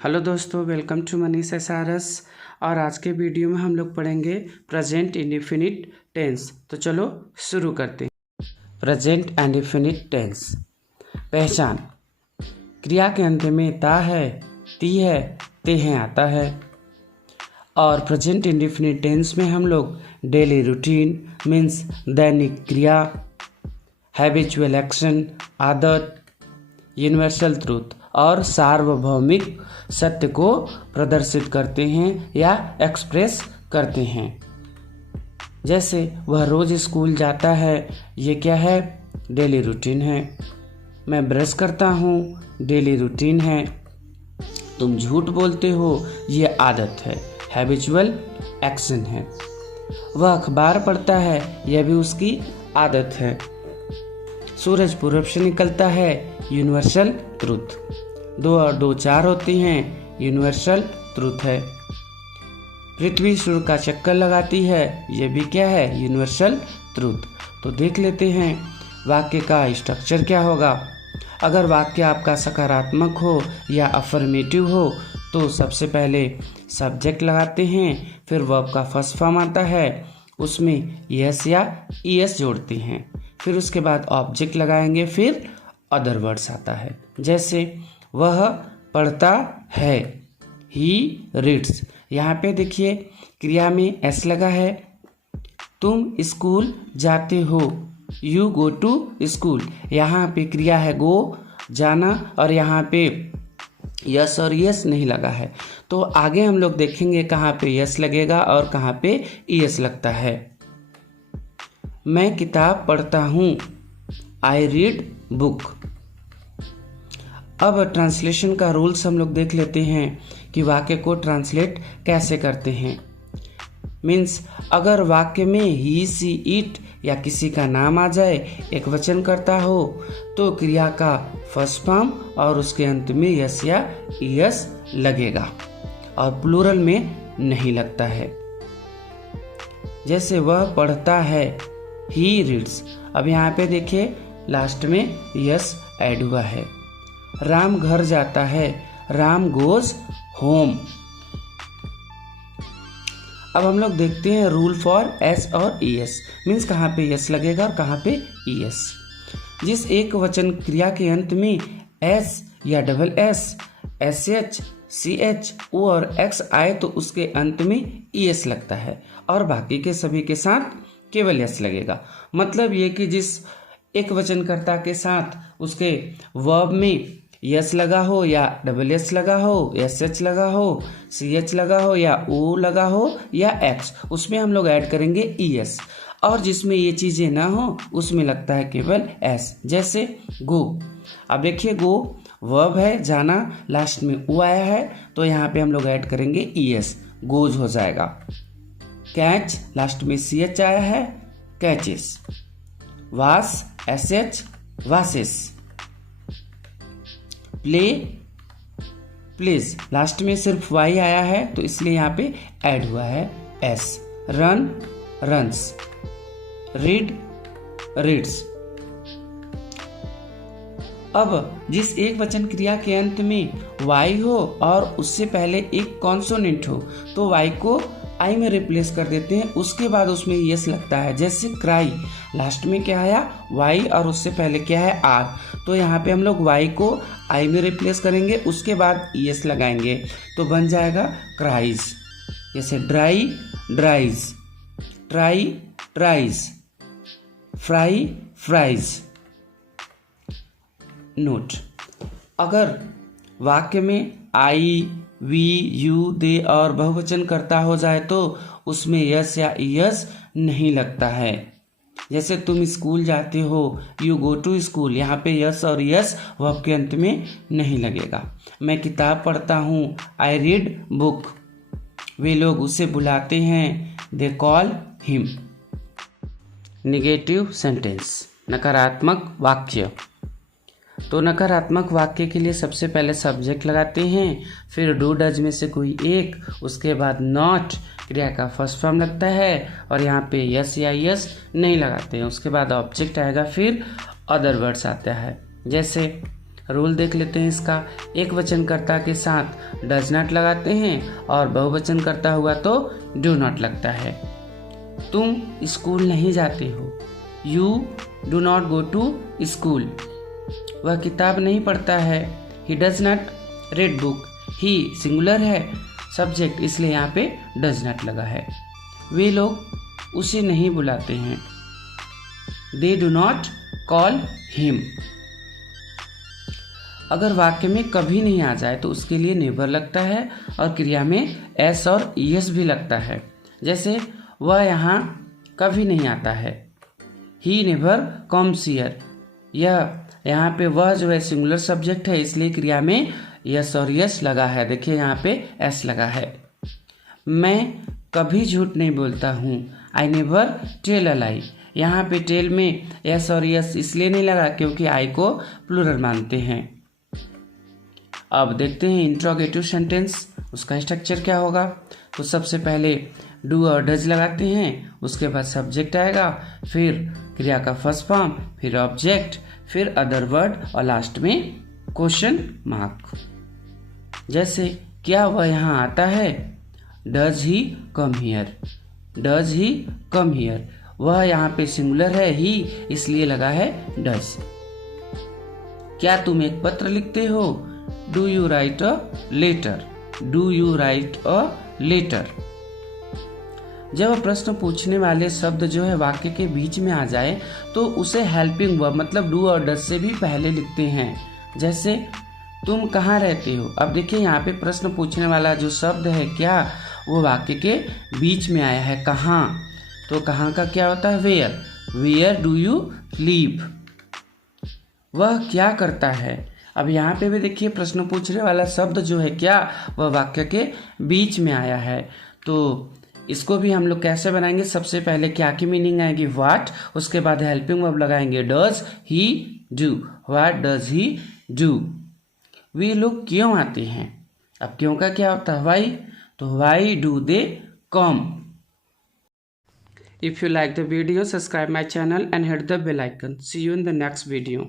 Hello दोस्तों, welcome to Manish SRS. और आज के वीडियो में हम लोग पढ़ेंगे प्रेजेंट इंडेफिनिट टेंस। तो चलो शुरू करते हैं। Present indefinite tense. पहचान। क्रिया के अंत में ता है, ती है, ते हैं आता है। और प्रेजेंट इंडेफिनिट टेंस में हम लोग डेली रूटीन मीन्स दैनिक क्रिया, हैबिचुअल एक्शन आदत, यूनिवर्सल ट्रूथ और सार्वभौमिक सत्य को प्रदर्शित करते हैं या एक्सप्रेस करते हैं। जैसे वह रोज स्कूल जाता है, ये क्या है? डेली रूटीन है। मैं ब्रश करता हूँ, डेली रूटीन है। तुम झूठ बोलते हो, ये आदत है, हैबिचुअल एक्शन है। वह अखबार पढ़ता है, यह भी उसकी आदत है। सूरज पूरब से निकलता है, यूनिवर्सल ट्रूथ। 2 और 2 4 होती हैं, यूनिवर्सल ट्रूथ है। पृथ्वी सूर्य का चक्कर लगाती है, ये भी क्या है? Universal truth. तो देख लेते हैं वाक्य का स्ट्रक्चर क्या होगा। अगर वाक्य आपका सकारात्मक हो या अफर्मेटिव हो तो सबसे पहले सब्जेक्ट लगाते हैं, फिर वर्ब का फर्स्ट फॉर्म आता है, उसमें यस या ईएस जोड़ते हैं, फिर उसके बाद ऑब्जेक्ट लगाएंगे, फिर अदर वर्ड्स आता है। जैसे वह पढ़ता है, ही रीड्स। यहाँ पे देखिए क्रिया में एस लगा है। तुम स्कूल जाते हो, यू गो टू स्कूल। यहाँ पे क्रिया है गो, जाना, और यहाँ पे यस और यस नहीं लगा है। तो आगे हम लोग देखेंगे कहाँ पे यस लगेगा और कहाँ पे यस लगता है। मैं किताब पढ़ता हूँ, आई रीड बुक। अब ट्रांसलेशन का रूल्स हम लोग देख लेते हैं कि वाक्य को ट्रांसलेट कैसे करते हैं। मीन्स अगर वाक्य में ही, सी, इट या किसी का नाम आ जाए, एक वचन करता हो, तो क्रिया का फर्स्ट फॉर्म और उसके अंत में यस या यस लगेगा और प्लूरल में नहीं लगता है। जैसे वह पढ़ता है, ही रीड्स। अब यहाँ पे देखिए लास्ट में यस ऐड हुआ है। राम घर जाता है, राम गोज होम। अब हम लोग देखते हैं रूल फॉर एस और ईएस। मीन्स कहाँ पे यस लगेगा और कहाँ पे ईएस। जिस एक वचन क्रिया के अंत में एस या double S, S H, C H, O और एक्स आए तो उसके अंत में ईएस लगता है और बाकी के सभी के साथ केवल यस लगेगा। मतलब ये कि जिस एक वचनकर्ता के साथ उसके वर्ब में यस लगा हो या डबल एस लगा हो, एस एच लगा हो, सी एच लगा हो या ओ लगा हो या एक्स, उसमें हम लोग ऐड करेंगे ईएस। और जिसमें ये चीज़ें ना हो उसमें लगता है केवल एस। जैसे गो। अब देखिए गो वर्ब है, जाना, लास्ट में ओ आया है तो यहाँ पे हम लोग ऐड करेंगे ईएस, गोज हो जाएगा। कैच, लास्ट में सी एच आया है, कैचेस। वास, S H, vases. Play, please, last में सिर्फ वाई आया है तो इसलिए यहाँ पे ऐड हुआ है S. Run, runs. Read, reads. अब जिस एक वचन क्रिया के अंत में वाई हो और उससे पहले एक कॉन्सोनेंट हो तो वाई को आई में रिप्लेस कर देते हैं, उसके बाद उसमें यस लगता है। जैसे क्राई, लास्ट में क्या आया? वाई और उससे पहले क्या है? आर। तो यहाँ पे हम लोग वाई को आई में रिप्लेस करेंगे, उसके बाद यस लगाएंगे तो बन जाएगा क्राइज। जैसे dry, ड्राइज। Try, tries. Fry, fries. Note. अगर वाक्य में आई, वी, यू, दे और बहुवचन कर्ता हो जाए तो उसमें यस या यस नहीं लगता है। जैसे तुम स्कूल जाते हो, यू गो टू स्कूल, यहाँ पे यस और यस वर्ब के अंत में नहीं लगेगा। मैं किताब पढ़ता हूँ, आई रीड बुक। वे लोग उसे बुलाते हैं, they call him. Negative sentence, नकारात्मक वाक्य। तो नकारात्मक वाक्य के लिए सबसे पहले सब्जेक्ट लगाते हैं, फिर डू डज में से कोई एक, उसके बाद नॉट क्रिया का फर्स्ट फॉर्म लगता है और यहाँ पे यस या यस नहीं लगाते हैं, उसके बाद ऑब्जेक्ट आएगा, फिर अदर वर्ड्स आता है। जैसे रूल देख लेते हैं इसका। एक वचनकर्ता के साथ डज नॉट लगाते हैं और बहुवचनकर्ता हुआ तो डू नॉट लगता है। तुम स्कूल नहीं जाते हो, you do not go to school. वह किताब नहीं पढ़ता है, he does not read book. He singular है, सब्जेक्ट, इसलिए यहाँ पे डज नॉट लगा है। वे लोग उसे नहीं बुलाते हैं, they do not call him. अगर वाक्य में कभी नहीं आ जाए तो उसके लिए नेवर लगता है और क्रिया में एस और यस भी लगता है। जैसे वह यहाँ कभी नहीं आता है, ही नेवर कम्स हियर। यह यहाँ पे वह जो है सिंगुलर सब्जेक्ट है, इसलिए क्रिया में यस और यस लगा है। देखिए यहाँ पे एस लगा है। मैं कभी झूठ नहीं बोलता हूँ, आई नेवर टेल अ लाई। यहाँ पे टेल में यस और यस इसलिए नहीं लगा क्योंकि आई को प्लूरल मानते हैं। अब देखते हैं इंट्रोगेटिव सेंटेंस, उसका स्ट्रक्चर क्या होगा। तो सबसे पहले डू और डज लगाते हैं, उसके बाद सब्जेक्ट आएगा, फिर क्रिया का फर्स्ट फॉर्म, फिर ऑब्जेक्ट, फिर अदर वर्ड और लास्ट में क्वेश्चन मार्क। जैसे क्या वह यहाँ आता है, does he come here, does he come here. वह यहाँ पे सिंगुलर है, ही, इसलिए लगा है डज। क्या तुम एक पत्र लिखते हो, do you write a letter, do you write a letter. जब प्रश्न पूछने वाले शब्द जो है वाक्य के बीच में आ जाए तो उसे हेल्पिंग वर्ब मतलब डू और डज से भी पहले लिखते हैं। जैसे तुम कहाँ रहते हो। अब देखिए यहाँ पे प्रश्न पूछने वाला जो शब्द है क्या, वो वाक्य के बीच में आया है, कहाँ। तो कहाँ का क्या होता है, where, where do you live. वह क्या करता है। अब यहाँ पे भी देखिए प्रश्न पूछने वाला शब्द जो है क्या, वह वाक्य के बीच में आया है। तो इसको भी हम लोग कैसे बनाएंगे, सबसे पहले क्या की मीनिंग आएगी, व्हाट, उसके बाद हेल्पिंग वर्ब लगाएंगे does he do, what does he do. वे लोग क्यों आते हैं। अब क्यों का क्या होता है, वाई, तो why do they come. If you like the video, subscribe my channel and hit the bell icon. See you in the next video.